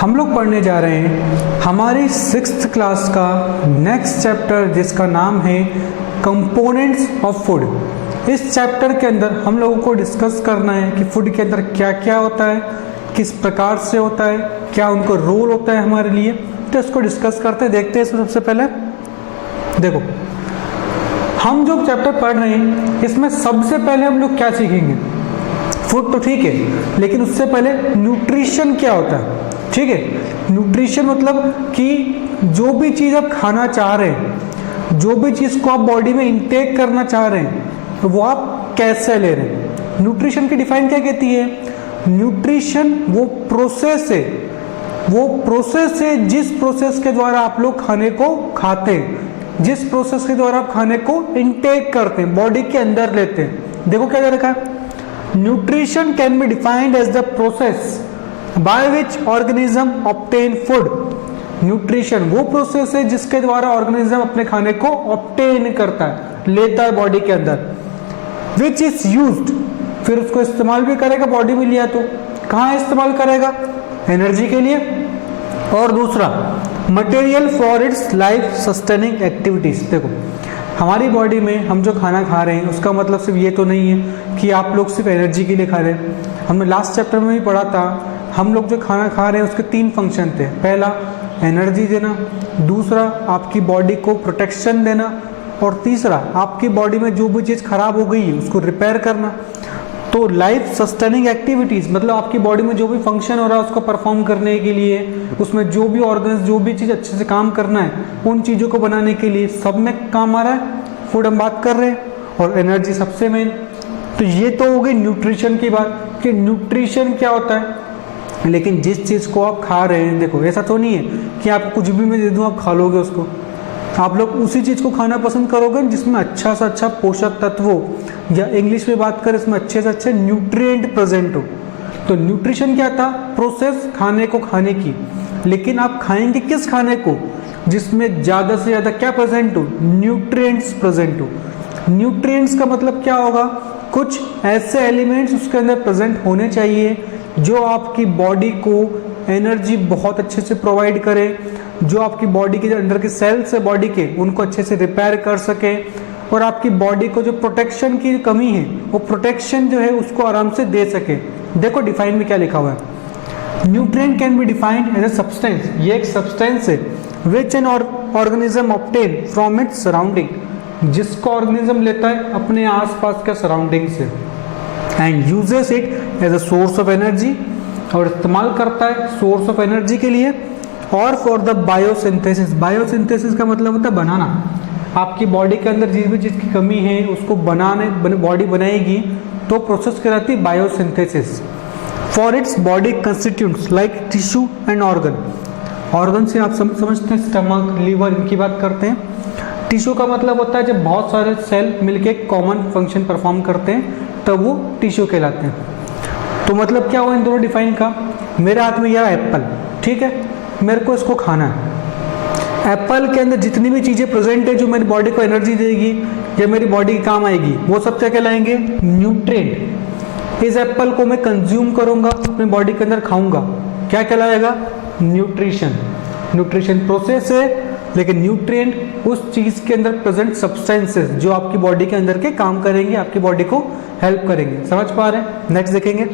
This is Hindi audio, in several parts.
हम लोग पढ़ने जा रहे हैं हमारी 6th क्लास का नेक्स्ट चैप्टर जिसका नाम है कंपोनेंट्स ऑफ फूड। इस चैप्टर के अंदर हम लोगों को डिस्कस करना है कि फूड के अंदर क्या क्या होता है, किस प्रकार से होता है, क्या उनको रोल होता है हमारे लिए। तो इसको डिस्कस करते हैं। देखते हैं इसमें सबसे पहले देखो, हम जो चैप्टर पढ़ रहे हैं इसमें सबसे पहले हम लोग क्या सीखेंगे। फूड तो ठीक है, लेकिन उससे पहले न्यूट्रिशन क्या होता है। ठीक है, न्यूट्रिशन मतलब कि जो भी चीज़ आप खाना चाह रहे हैं, जो भी चीज़ को आप बॉडी में इंटेक करना चाह रहे हैं, तो वो आप कैसे ले रहे हैं। न्यूट्रिशन की डिफाइन क्या कहती है? न्यूट्रिशन वो प्रोसेस है जिस प्रोसेस के द्वारा आप लोग खाने को खाते हैं, जिस प्रोसेस के द्वारा आप खाने को इंटेक करते हैं, बॉडी के अंदर लेते हैं। देखो क्या दे रखा है, nutrition can be defined as the process by which organism obtain food. Nutrition वो प्रोसेस है जिसके द्वारा ऑर्गेनिज्म अपने खाने को ऑब्टेन करता है, लेता है बॉडी के अंदर। विच इज यूज्ड, फिर उसको इस्तेमाल भी करेगा, बॉडी में लिया तो कहाँ इस्तेमाल करेगा? एनर्जी के लिए। और दूसरा material for its life sustaining activities. देखो हमारी बॉडी में हम जो खाना खा रहे हैं उसका मतलब सिर्फ ये तो नहीं है कि आप लोग सिर्फ एनर्जी के लिए खा रहे हैं। हमने लास्ट चैप्टर में भी पढ़ा था, हम लोग जो खाना खा रहे हैं उसके 3 फंक्शन थे। पहला एनर्जी देना, दूसरा आपकी बॉडी को प्रोटेक्शन देना, और तीसरा आपकी बॉडी में जो भी चीज़ खराब हो गई है उसको रिपेयर करना। तो लाइफ सस्टेनिंग एक्टिविटीज़ मतलब आपकी बॉडी में जो भी फंक्शन हो रहा है उसको परफॉर्म करने के लिए, उसमें जो भी ऑर्गन्स जो भी चीज़ अच्छे से काम करना है उन चीज़ों को बनाने के लिए सब में काम आ रहा है फूड। हम बात कर रहे हैं, और एनर्जी सबसे मेन। तो ये तो हो गई न्यूट्रिशन की बात कि न्यूट्रिशन क्या होता है। लेकिन जिस चीज़ को आप खा रहे हैं, देखो ऐसा तो नहीं है कि आप कुछ भी मैं दे दूँ आप खा लोगे उसको। आप लोग उसी चीज़ को खाना पसंद करोगे जिसमें अच्छा से अच्छा पोषक तत्व हो, या इंग्लिश में बात करें इसमें अच्छे से अच्छे न्यूट्रिएंट प्रेजेंट हो। तो न्यूट्रिशन क्या था? प्रोसेस खाने को खाने की। लेकिन आप खाएंगे किस खाने को? जिसमें ज़्यादा से ज़्यादा क्या प्रेजेंट हो? न्यूट्रिएंट्स प्रेजेंट हो। न्यूट्रिएंट्स का मतलब क्या होगा? कुछ ऐसे एलिमेंट्स उसके अंदर प्रेजेंट होने चाहिए जो आपकी बॉडी को एनर्जी बहुत अच्छे से प्रोवाइड करे, जो आपकी बॉडी के अंदर के सेल्स है बॉडी के उनको अच्छे से रिपेयर कर सके, और आपकी बॉडी को जो प्रोटेक्शन की कमी है वो प्रोटेक्शन जो है उसको आराम से दे सके। देखो डिफाइन में क्या लिखा हुआ है, nutrient can be defined as a substance. ये एक सब्सटेंस है which an organism obtain from its surrounding, जिसको ऑर्गेनिज्म लेता है अपने आसपास के सराउंडिंग से, and uses it as a source of energy, और इस्तेमाल करता है सोर्स ऑफ एनर्जी के लिए, और फॉर द बायोसिंथेसिस। बायोसिंथेसिस का मतलब होता है बनाना। आपकी बॉडी के अंदर जिस भी चीज़ की कमी है उसको बॉडी बनाएगी तो प्रोसेस कहलाती है biosynthesis. For its body constitutes like tissue and organ. Organ से आप समझते हैं स्टमक, लीवर, इनकी बात करते हैं। टिश्यू का मतलब होता है जब बहुत सारे सेल मिलके कॉमन फंक्शन परफॉर्म करते हैं तब वो टिश्यू कहलाते हैं। तो मतलब क्या हुआ इन दोनों डिफाइन का? मेरे हाथ में यह एप्पल, ठीक है, मेरे को इसको खाना है। एप्पल के अंदर जितनी भी चीज़ें प्रेजेंट है जो मेरी बॉडी को एनर्जी देगी या मेरी बॉडी के काम आएगी वो सब क्या कहलाएंगे? न्यूट्रिएंट। इस एप्पल को मैं कंज्यूम करूंगा, अपने बॉडी के अंदर खाऊंगा, क्या कहलाएगा? न्यूट्रिशन। न्यूट्रिशन प्रोसेस है, लेकिन न्यूट्रिएंट उस चीज़ के अंदर प्रेजेंट सब्सटेंसेस जो आपकी बॉडी के अंदर के काम करेंगे, आपकी बॉडी को हेल्प करेंगे। समझ पा रहे हैं? नेक्स्ट देखेंगे।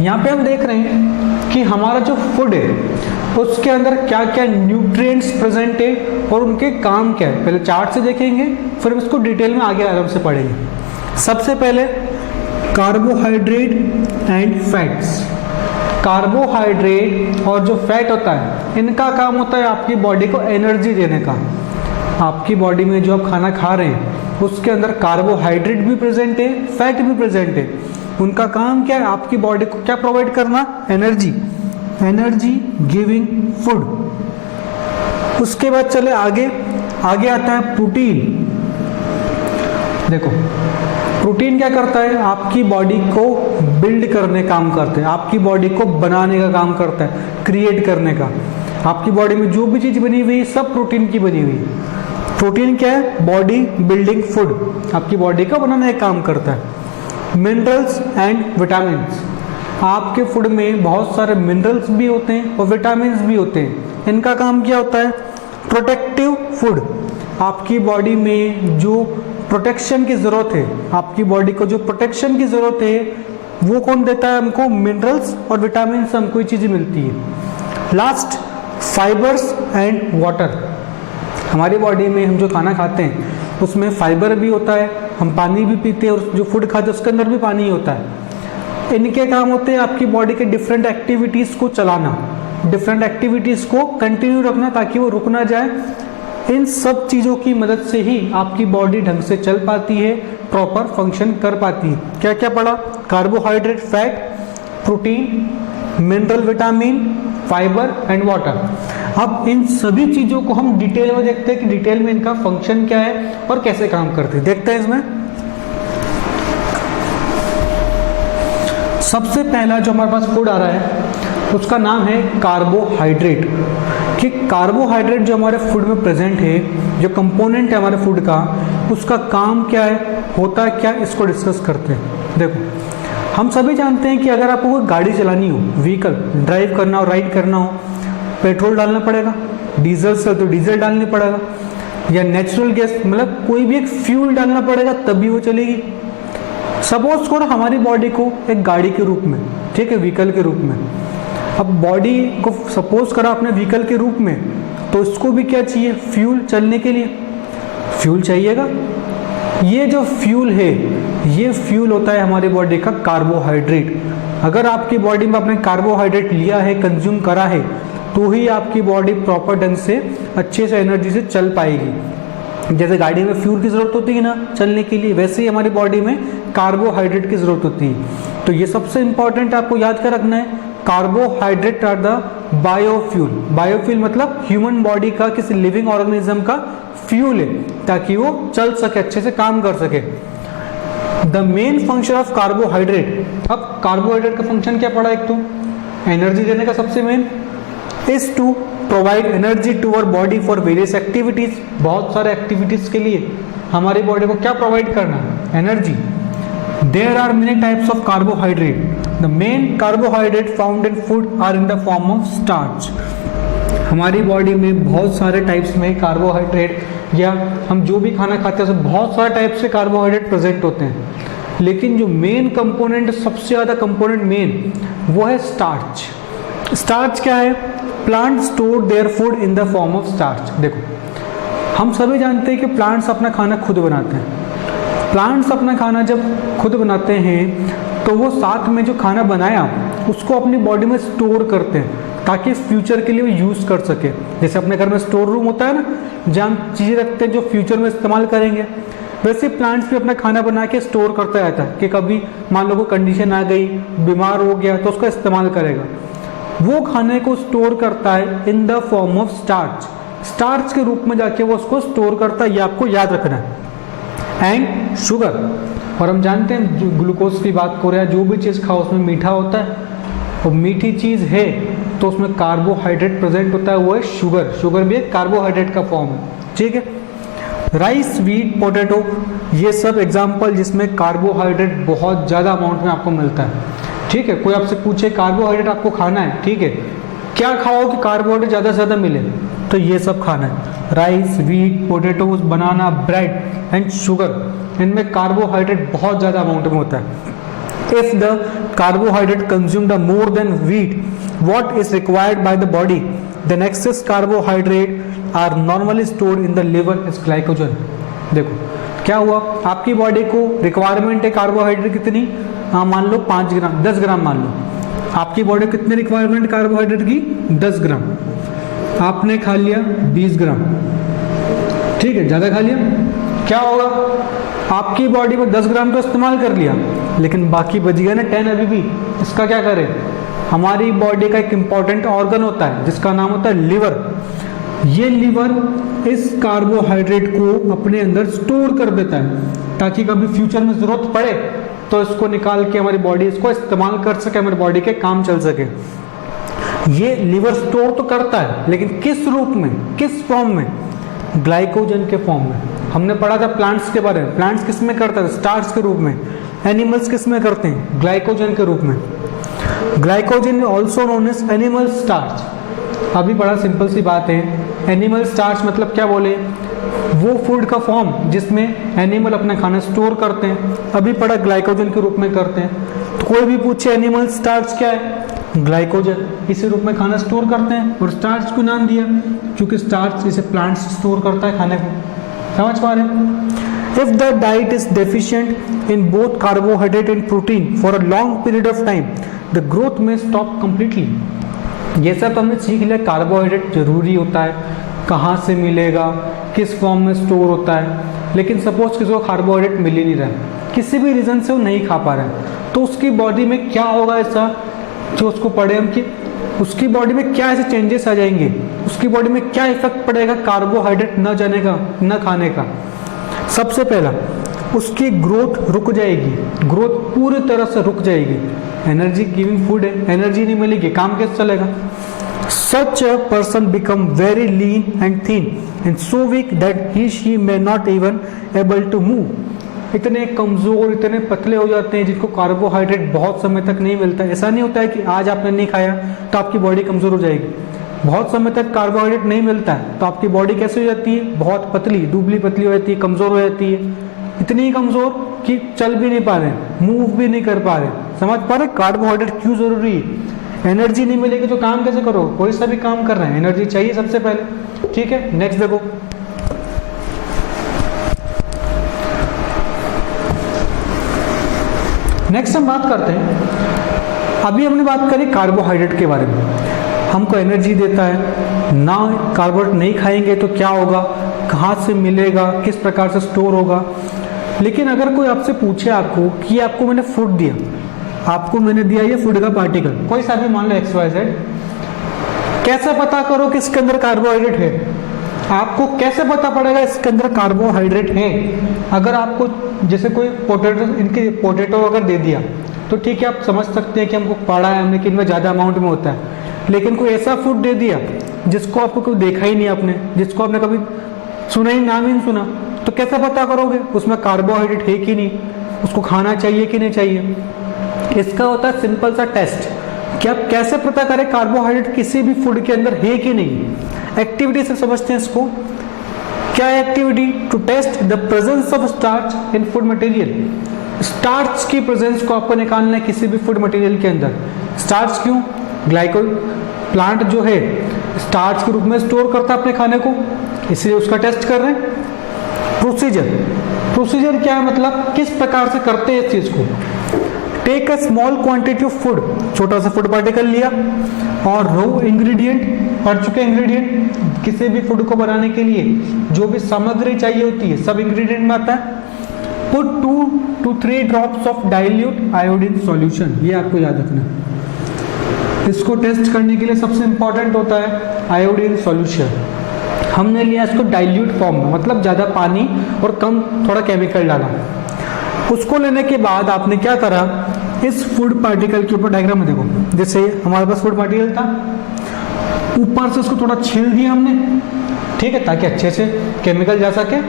यहाँ पे हम देख रहे हैं कि हमारा जो फूड है उसके अंदर क्या क्या न्यूट्रिएंट्स प्रेजेंट है और उनके काम क्या है। पहले चार्ट से देखेंगे, फिर इसको डिटेल में आगे आराम से पढ़ेंगे। सबसे पहले कार्बोहाइड्रेट एंड फैट्स। कार्बोहाइड्रेट और जो फैट होता है इनका काम होता है आपकी बॉडी को एनर्जी देने का। आपकी बॉडी में जो आप खाना खा रहे हैं उसके अंदर कार्बोहाइड्रेट भी प्रेजेंट है, फैट भी प्रेजेंट है। उनका काम क्या है? आपकी बॉडी को क्या प्रोवाइड करना? एनर्जी। Energy giving food. उसके बाद चले आगे आता है प्रोटीन। देखो प्रोटीन क्या करता है? आपकी बॉडी को बिल्ड करने काम करता है, आपकी बॉडी को बनाने का काम करता है, क्रिएट करने का। आपकी बॉडी में जो भी चीज़ बनी हुई है सब प्रोटीन की बनी हुई है। प्रोटीन क्या है? बॉडी बिल्डिंग फूड, आपकी बॉडी को बनाने का काम करता है। Minerals and vitamins. आपके फूड में बहुत सारे मिनरल्स भी होते हैं और विटामिन भी होते हैं। इनका काम क्या होता है? Protective food. आपकी बॉडी में जो प्रोटेक्शन की ज़रूरत है, आपकी बॉडी को जो प्रोटेक्शन की ज़रूरत है वो कौन देता है हमको? मिनरल्स और विटामिन से हमको ये चीज़ें मिलती है। Last, fibres and water. हमारी बॉडी में हम जो खाना खाते हैं उसमें फाइबर भी होता है, हम पानी भी पीते हैं और जो फूड खाते हैं उसके अंदर भी पानी होता है। इनके काम होते हैं आपकी बॉडी के डिफरेंट एक्टिविटीज़ को चलाना, डिफरेंट एक्टिविटीज़ को कंटिन्यू रखना ताकि वो रुक ना जाए। इन सब चीज़ों की मदद से ही आपकी बॉडी ढंग से चल पाती है, प्रॉपर फंक्शन कर पाती है। क्या क्या पढ़ा? Carbohydrate, fat, protein, mineral, vitamin, fibre and water. अब इन सभी चीज़ों को हम डिटेल में देखते हैं कि डिटेल में इनका फंक्शन क्या है और कैसे काम करते हैं। देखते हैं इसमें। सबसे पहला जो हमारे पास फूड आ रहा है उसका नाम है कार्बोहाइड्रेट। कि कार्बोहाइड्रेट जो हमारे फूड में प्रेजेंट है, जो कंपोनेंट है हमारे फूड का, उसका काम क्या है, होता है क्या, इसको डिस्कस करते हैं। देखो, हम सभी जानते हैं कि अगर आपको कोई गाड़ी चलानी हो, व्हीकल ड्राइव करना हो, राइड करना हो, पेट्रोल डालना पड़ेगा, डीजल से तो डीजल डालना पड़ेगा, या नेचुरल गैस, मतलब कोई भी एक फ्यूल डालना पड़ेगा तभी वो चलेगी। सपोज करो हमारी बॉडी को एक गाड़ी के रूप में, ठीक है, व्हीकल के रूप में। अब बॉडी को सपोज करा अपने व्हीकल के रूप में, तो इसको भी क्या चाहिए? फ्यूल। चलने के लिए फ्यूल चाहिएगा। ये जो फ्यूल है, ये फ्यूल होता है हमारी बॉडी का कार्बोहाइड्रेट। अगर आपकी बॉडी में आपने कार्बोहाइड्रेट लिया है, कंज्यूम करा है, तो ही आपकी बॉडी प्रॉपर ढंग से अच्छे से एनर्जी से चल पाएगी। जैसे गाड़ी में फ्यूल की जरूरत होती है ना चलने के लिए, वैसे ही हमारी बॉडी में कार्बोहाइड्रेट की जरूरत होती है। तो ये सबसे इंपॉर्टेंट आपको याद कर रखना है, carbohydrate are the biofuel. Biofuel मतलब ह्यूमन बॉडी का, किसी लिविंग ऑर्गेनिज्म का फ्यूल है, ताकि वो चल सके, अच्छे से काम कर सके। The main function of carbohydrate. अब कार्बोहाइड्रेट का फंक्शन क्या पड़ा? एक तो एनर्जी देने का सबसे main, is to provide energy to our body for various activities. बहुत सारे एक्टिविटीज के लिए हमारी बॉडी को क्या प्रोवाइड करना है? Energy. There are many types of carbohydrate. The main carbohydrate found in food are in the form of starch. हमारी बॉडी में बहुत सारे टाइप्स में कार्बोहाइड्रेट, या हम जो भी खाना खाते हैं उसमें बहुत सारे टाइप से कार्बोहाइड्रेट प्रेजेंट होते हैं, लेकिन जो मेन कंपोनेंट, सबसे ज़्यादा कंपोनेंट मेन, वो है स्टार्च। स्टार्च क्या है? Plant store their food in the form of starch. देखो, हम सभी जानते हैं कि प्लांट्स अपना खाना खुद बनाते हैं। प्लांट्स अपना खाना जब खुद बनाते हैं तो वो साथ में जो खाना बनाया उसको अपनी बॉडी में स्टोर करते हैं ताकि फ्यूचर के लिए वो यूज़ कर सके। जैसे अपने घर में स्टोर रूम होता है ना, जहाँ हम चीज़ें रखते हैं जो फ्यूचर में इस्तेमाल करेंगे, वैसे प्लांट्स भी अपना खाना बना के स्टोर करता रहता है कि कभी मान लो कोई कंडीशन आ गई, बीमार हो गया, तो उसका इस्तेमाल करेगा। वो खाने को स्टोर करता है इन the form of starch. Starch के रूप में जाके वो उसको स्टोर करता है, ये आपको याद रखना है। एंड शुगर, और हम जानते हैं जो ग्लूकोज की बात कर रहे हैं, जो भी चीज़ खाओ उसमें मीठा होता है, और मीठी चीज़ है तो उसमें कार्बोहाइड्रेट प्रेजेंट होता है, वो है शुगर। शुगर भी एक कार्बोहाइड्रेट का फॉर्म है, ठीक है। राइस, व्हीट, पोटैटो, ये सब एग्जाम्पल जिसमें कार्बोहाइड्रेट बहुत ज़्यादा अमाउंट में आपको मिलता है, ठीक है। कोई आपसे पूछे कार्बोहाइड्रेट आपको खाना है, ठीक है, क्या खाओ कि कार्बोहाइड्रेट ज़्यादा से ज़्यादा मिले, तो ये सब खाना है। Rice, wheat, potatoes, banana, bread and sugar, इनमें कार्बोहाइड्रेट बहुत ज़्यादा अमाउंट में होता है। If the carbohydrate consumed are more than wheat, what is required by the body, then excess carbohydrate are normally stored in the liver as glycogen. देखो क्या हुआ, आपकी बॉडी को रिक्वायरमेंट है कार्बोहाइड्रेट कितनी, हाँ मान लो 5 ग्राम, 10 ग्राम मान लो, आपकी बॉडी को कितनी रिक्वायरमेंट कार्बोहाइड्रेट की, 10 ग्राम, आपने खा लिया 20 ग्राम, ठीक है, ज़्यादा खा लिया, क्या होगा, आपकी बॉडी में 10 ग्राम तो इस्तेमाल कर लिया, लेकिन बाकी बच गया ना 10 अभी भी। इसका क्या करें, हमारी बॉडी का एक इम्पॉर्टेंट ऑर्गन होता है जिसका नाम होता है लिवर। ये लिवर इस कार्बोहाइड्रेट को अपने अंदर स्टोर कर देता है ताकि कभी फ्यूचर में ज़रूरत पड़े तो इसको निकाल के हमारी बॉडी इसको इस्तेमाल कर सके, हमारी बॉडी के काम चल सके। ये लिवर स्टोर तो करता है, लेकिन किस रूप में, किस फॉर्म में, ग्लाइकोजन के फॉर्म में। हमने पढ़ा था प्लांट्स के बारे में, प्लांट्स किस में करता है, स्टार्च के रूप में। एनिमल्स किस में करते हैं, ग्लाइकोजन के रूप में। Glycogen also known as animal starch. अभी बड़ा सिंपल सी बात है, एनिमल स्टार्च मतलब क्या बोले, वो फूड का फॉर्म जिसमें एनिमल अपना खाना स्टोर करते हैं, अभी पढ़ा ग्लाइकोजन के रूप में करते हैं। तो कोई भी पूछे एनिमल स्टार्च क्या है, ग्लाइकोजन, इसी रूप में खाना स्टोर करते हैं। और स्टार्च को नाम दिया क्योंकि स्टार्च इसे प्लांट्स स्टोर करता है खाने को। समझ पा रहे हैं। If the diet is deficient in both carbohydrate and protein for a long period of time the growth में स्टॉप कंप्लीटली। ये सब हमने सीख लिया, कार्बोहाइड्रेट जरूरी होता है, कहाँ से मिलेगा, किस फॉर्म में स्टोर होता है। लेकिन सपोज किसी को कार्बोहाइड्रेट मिल ही नहीं रहा है, किसी भी रीज़न से वो नहीं खा पा रहा है, तो उसकी बॉडी में क्या होगा ऐसा जो उसको पढ़े हम कि उसकी बॉडी में क्या ऐसे चेंजेस आ जाएंगे, उसकी बॉडी में क्या इफेक्ट पड़ेगा कार्बोहाइड्रेट न जाने का, न खाने का। सबसे पहला उसकी ग्रोथ रुक जाएगी, ग्रोथ पूरी तरह से रुक जाएगी। एनर्जी गिविंग फूड है, एनर्जी नहीं मिलेगी, काम कैसे चलेगा। Such a person become very lean and thin and so weak that she may not even able to move. इतने कमज़ोर, इतने पतले हो जाते हैं जिनको कार्बोहाइड्रेट बहुत समय तक नहीं मिलता। ऐसा नहीं होता है कि आज आपने नहीं खाया तो आपकी बॉडी कमज़ोर हो जाएगी। बहुत समय तक कार्बोहाइड्रेट नहीं मिलता है तो आपकी बॉडी कैसे हो जाती है, बहुत पतली, दुबली पतली हो जाती है, कमज़ोर हो जाती है, इतनी कमज़ोर कि चल भी नहीं पा रहे, मूव भी नहीं कर पा रहे। समझ पा रहे कार्बोहाइड्रेट क्यों ज़रूरी है। एनर्जी नहीं मिलेगी तो काम कैसे करो, कोई सा भी काम कर रहे हैं एनर्जी चाहिए सबसे पहले। ठीक है, नेक्स्ट देखो। नेक्स्ट हम बात करते हैं, अभी हमने बात करी कार्बोहाइड्रेट के बारे में, हमको एनर्जी देता है ना, कार्बोहाइड्रेट नहीं खाएंगे तो क्या होगा, कहाँ से मिलेगा, किस प्रकार से स्टोर होगा। लेकिन अगर कोई आपसे पूछे आपको कि आपको मैंने फूड दिया, आपको मैंने दिया ये फूड का पार्टिकल कोई सा भी, मान लो XYZ, कैसे पता करो कि इसके अंदर कार्बोहाइड्रेट है, आपको कैसे पता पड़ेगा इसके अंदर कार्बोहाइड्रेट है। अगर आपको जैसे कोई पोटैटो अगर दे दिया तो ठीक है, आप समझ सकते हैं कि हमको पढ़ा है हमने कि इनमें ज़्यादा अमाउंट में होता है। लेकिन कोई ऐसा फूड दे दिया जिसको आपको कोई देखा ही नहीं, आपने जिसको आपने कभी सुना ही, नाम ही नहीं सुना, तो कैसे पता करोगे उसमें कार्बोहाइड्रेट है कि नहीं, उसको खाना चाहिए कि नहीं चाहिए। इसका होता है सिंपल सा टेस्ट कि आप कैसे पता करें कार्बोहाइड्रेट किसी भी फूड के अंदर है कि नहीं। एक्टिविटी से समझते हैं इसको। क्या activity, to test the presence of starch in food material. Starch की प्रेजेंस को आपको निकालना है किसी भी फूड मटेरियल के अंदर। स्टार्च क्यों, ग्लाइको प्लांट जो है स्टार्च के रूप में स्टोर करता है अपने खाने को, इसलिए उसका टेस्ट कर रहे हैं। प्रोसीजर क्या है, मतलब किस प्रकार से करते हैं इस चीज को। Take a small quantity of food, छोटा सा फूड पार्टिकल लिया, और रो इंग्रेडिएंट, पढ़ चुके इंग्रेडिएंट, किसी भी फूड को बनाने के लिए जो भी सामग्री चाहिए होती है सब इंग्रेडिएंट में आता है। Put 2 to 3 drops of dilute iodine solution, ये आपको याद रखना। इसको टेस्ट करने के लिए सबसे इंपॉर्टेंट होता है आयोडीन सॉल्यूशन। हमने लिया इसको डाइल्यूट फॉर्म में, मतलब ज़्यादा पानी और कम थोड़ा केमिकल डाला। उसको लेने के बाद आपने क्या करा, इस फूड पार्टिकल के ऊपर डायग्राम में देखो, जैसे हमारे पास फूड पार्टिकल था, ऊपर से उसको थोड़ा छील दिया हमने, ठीक है, ताकि अच्छे से केमिकल जा सके।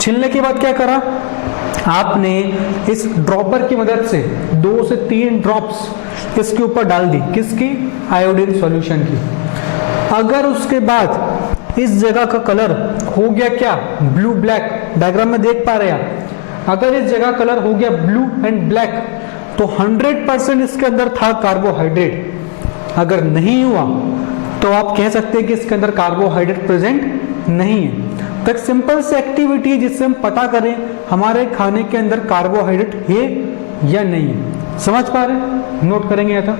छीलने के बाद क्या करा आपने, इस ड्रॉपर की मदद से 2 से 3 ड्रॉप्स इसके ऊपर डाल दी, किसकी, आयोडीन सॉल्यूशन की। अगर उसके बाद इस जगह का कलर हो गया क्या, ब्लू ब्लैक, डायग्राम में देख पा रहे हैं आप, अगर इस जगह कलर हो गया ब्लू एंड ब्लैक तो 100% इसके अंदर था कार्बोहाइड्रेट। अगर नहीं हुआ तो आप कह सकते हैं कि इसके अंदर कार्बोहाइड्रेट प्रेजेंट नहीं है। तो एक सिंपल सी एक्टिविटी जिससे हम पता करें हमारे खाने के अंदर कार्बोहाइड्रेट है या नहीं है। समझ पा रहे हैं, नोट करेंगे या था।